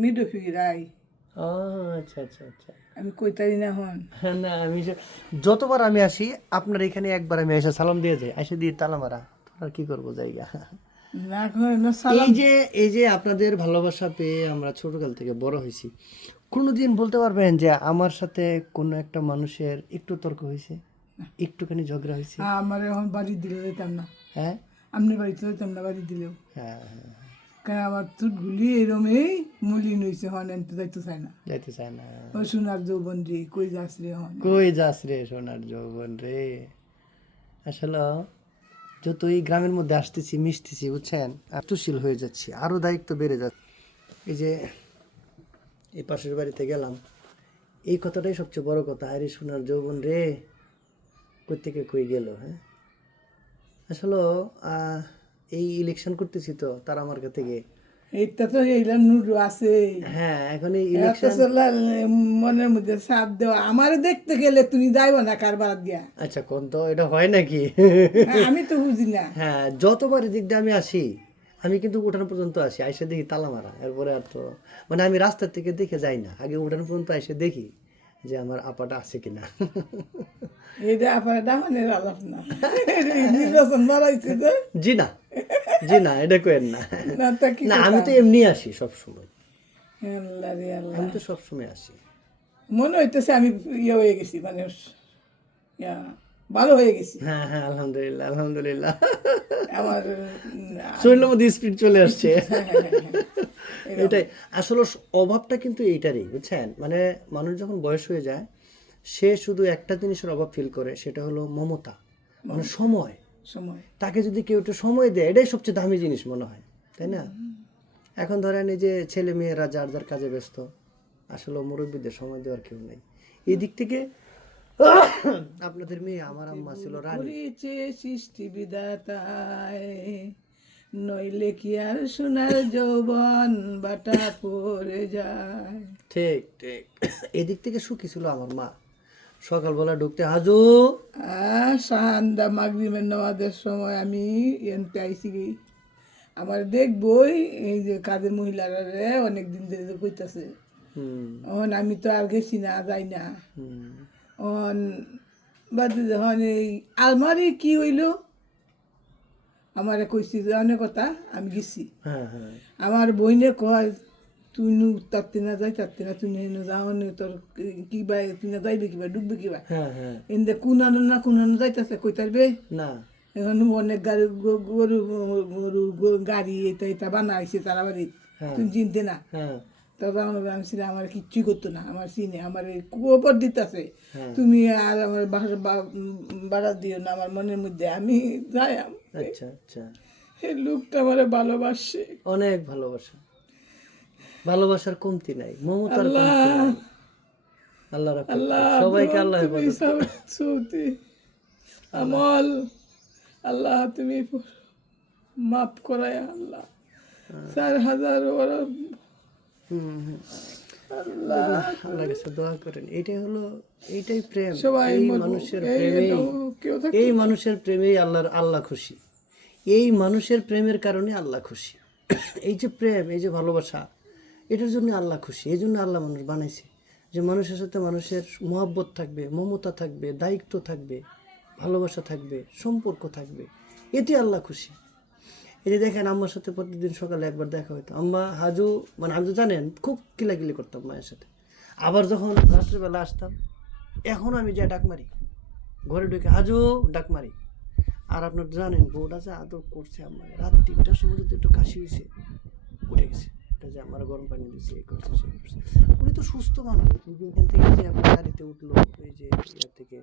মিডফি রায়। ও আচ্ছা আচ্ছা আচ্ছা। আমি কইতারি না হন। না আমি যতবার আমি আসি আপনার এখানে একবার আমি এসে সালাম দিয়ে যাই, এসে দিয়ে তালা মারা, আর কি করবো জায়গা। না না সালাম। এই যে আপনাদের ভালোবাসা পেয়ে আমরা ছোটকাল থেকে বড় হয়েছি, কোনোদিন বলতে পারবেন যে আমার সাথে কোনো একটা মানুষের একটু তর্ক হয়েছে, একটুখানি ঝগড়া হয়েছে? আমার এখন বাড়ি দিলে যেতাম না। হ্যাঁ আপনি বাড়িতে যেতাম না, বাড়ি দিলেও। হ্যাঁ হ্যাঁ, কারণ আমার চুটগুলি এরমই মলিন হয়েছে, হন এনতে যাইতে চায় না। যাইতে চায় না। ও সোনার যৌবন রে, কই যাস রে হন। কই যাস রে সোনার যৌবন রে। আসলে যতই গ্রামের মধ্যে আসতেছি মিশতেছি বুঝছেন, আত্মশীল হয়ে যাচ্ছি, আরো দায়িত্ব বেড়ে যাচ্ছে। এই যে এই পাশের বাড়িতে গেলাম, এই কথাটাই সবচেয়ে বড় কথা, আরে সোনার যৌবন রে কই থেকে কই গেল। হ্যাঁ আসলে এই ইলেকশন করতেছি তো তার আমার থেকে। এইটা তো এইলা নুডু আছে। হ্যাঁ এখন এই এত ইলেকশন। চলা মনের মধ্যে চাপ দেওয়া, আমার দেখতে গেলে তুমি যাইবা না কারবার দিয়া। আচ্ছা কোন তো এটা হয় নাকি? আমি তো বুঝি না। হ্যাঁ যতবার এদিক দিয়ে আমি আসি, আমি কিন্তু উঠান পর্যন্ত আসি, আইসে দেখি তালা মারা, এরপরে আর তো মানে আমি রাস্তার থেকে দেখে যাই না, আগে উঠান পর্যন্ত এসে দেখি যে আমার আপাটা আছে কিনা। এইটা আপনার ডামানের আলাপ না, নির্বাচন বাড়াইছে তো। জি না, জি না, এটা কেন না। না তা কি না আমি তো এমনি আসি সব সময়, আল্লাহ রে আল্লাহ। আমি তো সব সময় আসি। মনে হইতেছে আমি ইয়ে হয়ে গেছি, মানে ইয়া, ভালো হয়ে গেছি। হ্যাঁ হ্যাঁ আলহামদুলিল্লাহ আলহামদুলিল্লাহ। আমার শরীরের মধ্যে স্পিড চলে আসছে। হ্যাঁ। এটাই আসলে অভাবটা কিন্তু এইটারই বুঝছেন, মানে মানুষ যখন বয়স হয়ে যায় সে শুধু একটা জিনিসের অভাব ফিল করে, সেটা হলো মমতা, মানে সময়। সময় তাকে যদি কেউ একটু সময় দেয়, এটাই সবচেয়ে দামি জিনিস মনে হয়, তাই না? এখন ধরেন এই যে ছেলে মেয়েরা যার যার কাজে ব্যস্ত, আসলে মুরব্বীদের সময় দেওয়ার কেউ নেই। এই দিক থেকে আপনাদের মেয়ে আমার আম্মা ছিল রানী। করেছে সৃষ্টি বিধাতায়, নইলে কি আর সোনার যৌবন বাটা পড়ে যায়। ঠিক ঠিক, এদিক থেকে সুখী ছিল আমার মা। সকালবেলা ঢুকতে হাজু সাহান্দা মাগরিবের নামাজের সময় আমি এনতে আইসি কি আমার দেখবই, এই যে কাজের মহিলারা রে অনেক দিন ধরে কইতাছে। অন আমি তো আর গেছি না, যাই না। অন বাদে যখন এই আলমারি কি হইল, আমারে কইছি যে অনেক কথা, আমি গেছি। হ্যাঁ হ্যাঁ আমার বইনে কয় তুই নু তারতে না যাই, তারতে না তুই না যাও, তোর কিবা তুই না যাইবে কিবা, ডুববে কিবা। হ্যাঁ হ্যাঁ এনদে কুনানো না কুনানো যাইতেছে, কই তারবে না এখন অনেক গাড়ি গরু গরু গাড়ি এটা এটা বানাইছে তারা বাড়ি, তুমি চিনতে না। হ্যাঁ তবে আমার আমি ছিল, আমার কিচ্ছুই করতো না, আমার চিনে আমার কোপর দিতেছে, তুমি আর আমার বাড়া দিও না আমার মনের মধ্যে, আমি যাই। আচ্ছা আচ্ছা, এই লোকটা আমার ভালোবাসে, অনেক ভালোবাসা, ভালোবাসার কমতি নাই, মমতার কমতি নাই। আল্লাহ রাখুন সবাইকে, আল্লাহ হেফাজত করুন। সৌতি আমল, আল্লাহ তুমি মাফ করায় আল্লাহ, 4,000 ওরা আল্লাহর কাছে দোয়া করেন। এইটাই হলো, এইটাই প্রেম। সবাই এই মানুষের প্রেমেই, কেউ এই মানুষের প্রেমেই আল্লাহ খুশি। এই মানুষের প্রেমের কারণে আল্লাহ খুশি। এই যে প্রেম, এই যে ভালোবাসা, এটার জন্য আল্লাহ খুশি। এই জন্য আল্লাহ মানুষ বানাইছে, যে মানুষের সাথে মানুষের মহব্বত থাকবে, মমতা থাকবে, দায়িত্ব থাকবে, ভালোবাসা থাকবে, সম্পর্ক থাকবে, এতে আল্লাহ খুশি। এই যে দেখেন আম্মার সাথে প্রতিদিন সকালে একবার দেখা হতো, আম্মা হাজু, মানে আমি তো জানেন খুব কিলাকিলি করতাম মায়ের সাথে। আবার যখন রাত্রিবেলা আসতাম, এখন আমি যা ডাক মারি, ঘরে ঢুকে হাজু ডাক মারি। আর আপনার জানেন বউটা যে আদর করছে আমার, রাত 3টার সময় যদি একটু কাশি হয়েছে, উঠে গেছে, এটা যে আমার গরম পানি দিচ্ছে, এই করছে সেই করছে। উনি তো সুস্থ মানুষ, কিন্তু এখান থেকে যে আপনার গাড়িতে উঠলো, এই যে ইয়ার থেকে